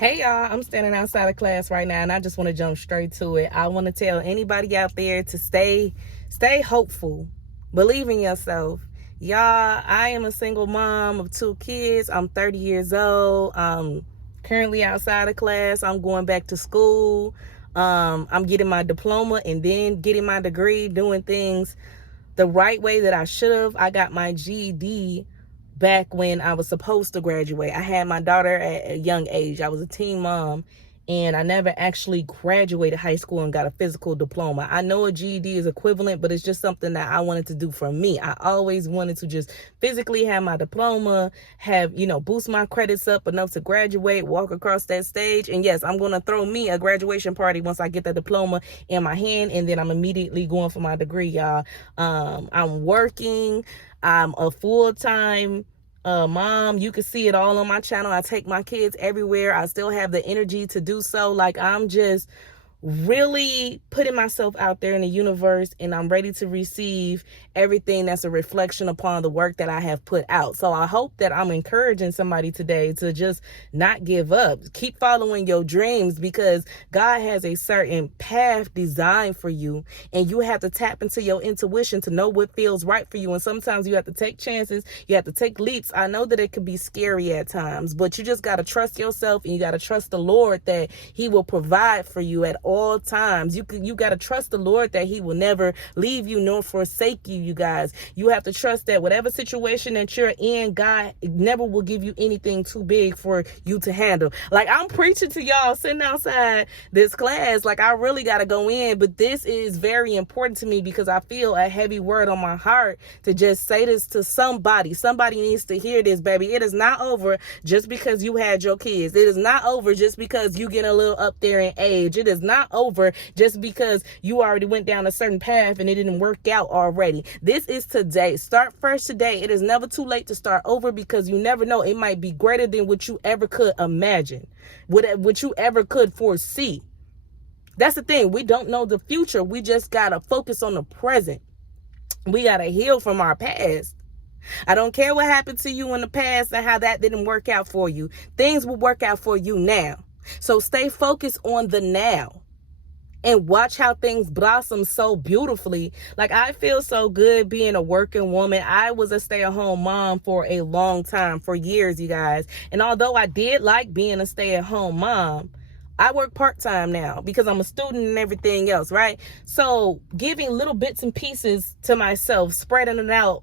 Hey y'all, I'm standing outside of class right now and I just want to jump straight to it. I want to tell anybody out there to stay hopeful. Believe in yourself. Y'all, I am a single mom of 2 kids. I'm 30 years old. Currently outside of class. I'm going back to school. I'm getting my diploma and then getting my degree, doing things the right way that I should have. I got my GED back when I was supposed to graduate. I had my daughter at a young age. I was a teen mom and I never actually graduated high school and got a physical diploma. I know a GED is equivalent, but it's just something that I wanted to do for me. I always wanted to just physically have my diploma, have, boost my credits up enough to graduate, walk across that stage. And yes, I'm going to throw me a graduation party once I get the diploma in my hand, and then I'm immediately going for my degree, y'all. I'm working. I'm a full-time mom. You can see it all on my channel. I take my kids everywhere. I still have the energy to do so. Like, I'm just really putting myself out there in the universe, and I'm ready to receive everything that's a reflection upon the work that I have put out. So I hope that I'm encouraging somebody today to just not give up. Keep following your dreams, because God has a certain path designed for you, and you have to tap into your intuition to know what feels right for you. And sometimes you have to take chances, you have to take leaps. I know that it can be scary at times, but you just got to trust yourself, and you got to trust the Lord that He will provide for you at all times. You got to trust the Lord that He will never leave you nor forsake you, you guys. You have to trust that whatever situation that you're in, God never will give you anything too big for you to handle. Like, I'm preaching to y'all sitting outside this class. Like, I really got to go in, but this is very important to me because I feel a heavy word on my heart to just say this to somebody. Somebody needs to hear this, baby. It is not over just because you had your kids. It is not over just because you get a little up there in age. It is not over just because you already went down a certain path and it didn't work out already. This is today. Start fresh today. It is never too late to start over, because you never know. It might be greater than what you ever could imagine, what you ever could foresee. That's the thing. We don't know the future. We just got to focus on the present. We got to heal from our past. I don't care what happened to you in the past and how that didn't work out for you. Things will work out for you now. So stay focused on the now and watch how things blossom so beautifully. Like, I feel so good being a working woman. I was a stay-at-home mom for a long time, for years, you guys. And although I did like being a stay-at-home mom, I work part-time now because I'm a student and everything else, right? So giving little bits and pieces to myself, spreading it out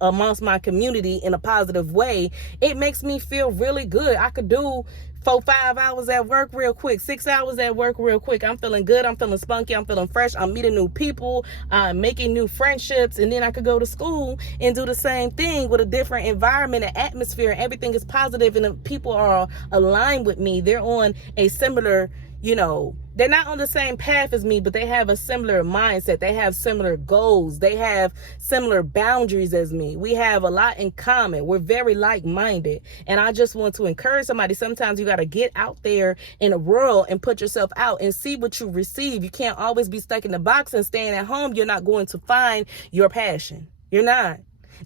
amongst my community in a positive way, it makes me feel really good. I could do 4-5 hours at work real quick, 6 hours at work real quick. I'm feeling good. I'm feeling spunky. I'm feeling fresh. I'm meeting new people, making new friendships. And then I could go to school and do the same thing with a different environment and atmosphere. And everything is positive and the people are aligned with me. They're on a similar, they're not on the same path as me, but they have a similar mindset. They have similar goals. They have similar boundaries as me. We have a lot in common. We're very like-minded. And I just want to encourage somebody. Sometimes you got to get out there in the world and put yourself out and see what you receive. You can't always be stuck in the box and staying at home. You're not going to find your passion. You're not.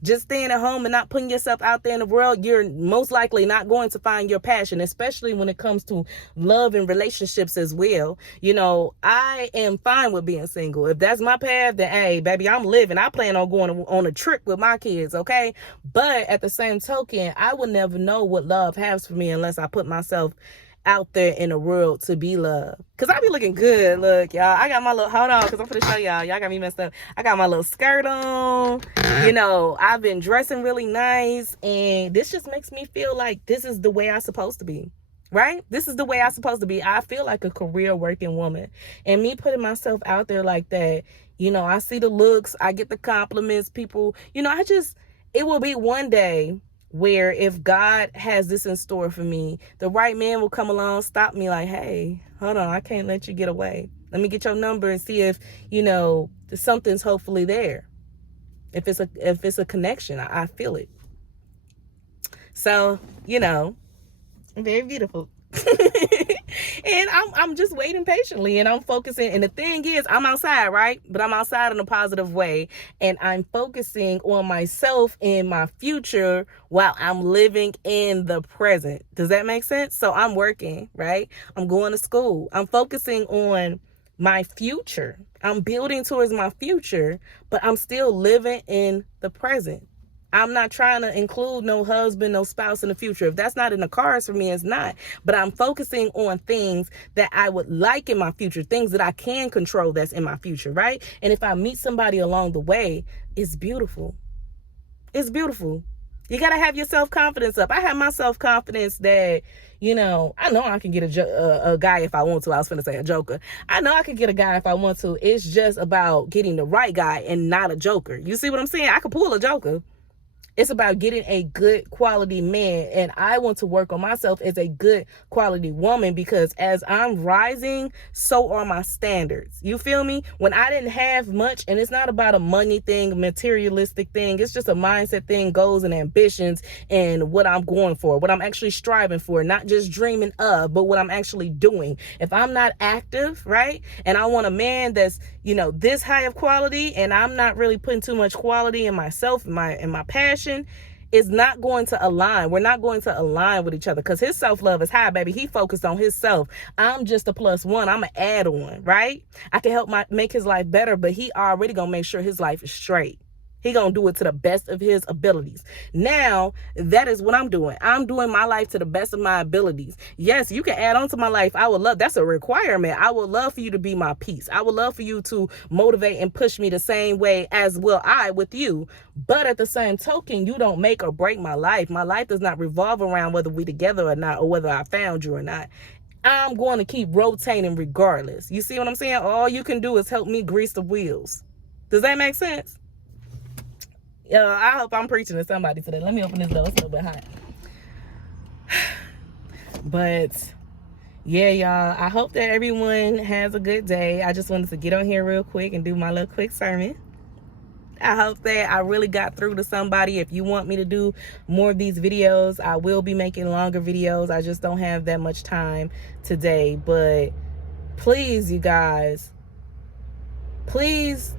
Just staying at home and not putting yourself out there in the world, you're most likely not going to find your passion, especially when it comes to love and relationships as well. I am fine with being single. If that's my path, then hey, baby, I'm living. I plan on going on a trip with my kids, okay? But at the same token, I will never know what love has for me unless I put myself out there in the world to be loved. Cause I be looking good. Look, y'all, I got my little, hold on, cause I'm gonna show y'all got me messed up. I got my little skirt on. I've been dressing really nice, and this just makes me feel like this is the way I'm supposed to be. Right? This is the way I'm supposed to be. I feel like a career working woman, and me putting myself out there like that, I see the looks, I get the compliments, people, it will be one day where, if God has this in store for me, the right man will come along, stop me like, hey, hold on, I can't let you get away. Let me get your number and see if, something's hopefully there. If it's a connection, I feel it. So, very beautiful. And I'm just waiting patiently, and I'm focusing. And the thing is, I'm outside, right? But I'm outside in a positive way, and I'm focusing on myself and my future while I'm living in the present. Does that make sense? So I'm working, right? I'm going to school. I'm focusing on my future. I'm building towards my future, but I'm still living in the present. I'm not trying to include no husband, no spouse in the future. If that's not in the cards for me, it's not. But I'm focusing on things that I would like in my future, things that I can control that's in my future, right? And if I meet somebody along the way, it's beautiful. It's beautiful. You got to have your self-confidence up. I have my self-confidence that, I know I can get a guy if I want to. I was finna say a joker. I know I can get a guy if I want to. It's just about getting the right guy and not a joker. You see what I'm saying? I could pull a joker. It's about getting a good quality man, and I want to work on myself as a good quality woman, because as I'm rising, so are my standards. You feel me? When I didn't have much, and it's not about a money thing, materialistic thing, it's just a mindset thing, goals and ambitions, and what I'm going for, what I'm actually striving for, not just dreaming of, but what I'm actually doing. If I'm not active, right, and I want a man that's, this high of quality, and I'm not really putting too much quality in myself and my passion, is not going to align. We're not going to align with each other, because his self-love is high, baby. He focused on himself. I'm just a plus one. I'm an add-on, right? I can help make his life better, but he already gonna make sure his life is straight. He gonna do it to the best of his abilities. Now, that is what I'm doing. I'm doing my life to the best of my abilities. Yes, you can add on to my life. I would love, that's a requirement. I would love for you to be my peace. I would love for you to motivate and push me the same way as will I with you. But at the same token, you don't make or break my life. My life does not revolve around whether we together or not, or whether I found you or not. I'm going to keep rotating regardless. You see what I'm saying? All you can do is help me grease the wheels. Does that make sense? I hope I'm preaching to somebody today. Let me open this door. It's a little bit hot. But yeah, y'all, I hope that everyone has a good day. I just wanted to get on here real quick and do my little quick sermon. I hope that I really got through to somebody. If you want me to do more of these videos, I will be making longer videos. I just don't have that much time today. But please, you guys, please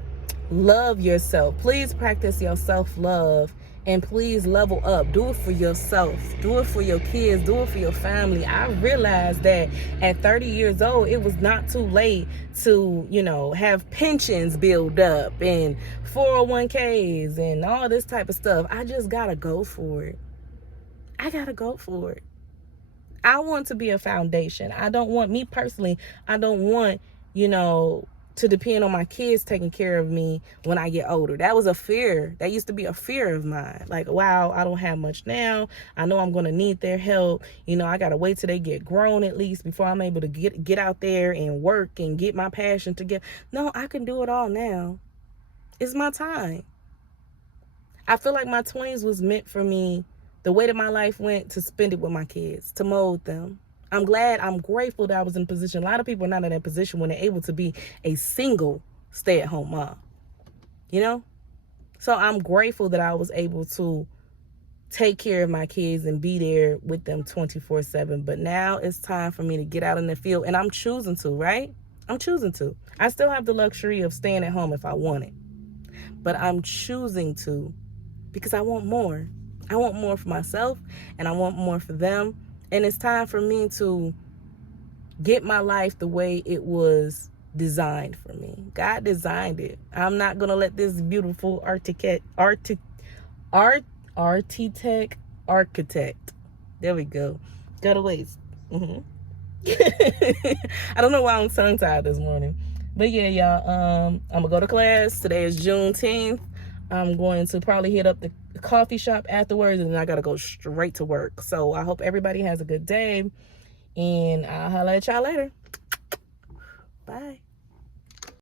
love yourself. Please practice your self-love, and please level up. Do it for yourself. Do it for your kids. Do it for your family. I realized that at 30 years old, it was not too late to, have pensions build up and 401ks and all this type of stuff. I just gotta go for it. I gotta go for it. I want to be a foundation. I don't want, me personally, I don't want, to depend on my kids taking care of me when I get older. That was a fear. That used to be a fear of mine. Like, wow, I don't have much now. I know I'm going to need their help. I got to wait till they get grown at least before I'm able to get out there and work and get my passion together. No, I can do it all now. It's my time. I feel like my 20s was meant for me, the way that my life went, to spend it with my kids, to mold them. I'm grateful that I was in a position. A lot of people are not in that position when they're able to be a single stay-at-home mom, So I'm grateful that I was able to take care of my kids and be there with them 24/7. But now it's time for me to get out in the field, and I'm choosing to, right? I'm choosing to. I still have the luxury of staying at home if I want it, but I'm choosing to, because I want more. I want more for myself, and I want more for them. And it's time for me to get my life the way it was designed for me. God designed it. I'm not going to let this beautiful architect. There we go. Go to waste. I don't know why I'm tongue-tied this morning. But yeah, y'all, I'm going to go to class. Today is Juneteenth. I'm going to probably hit up the coffee shop afterwards, and then I got to go straight to work. So I hope everybody has a good day, and I'll holler at y'all later. Bye.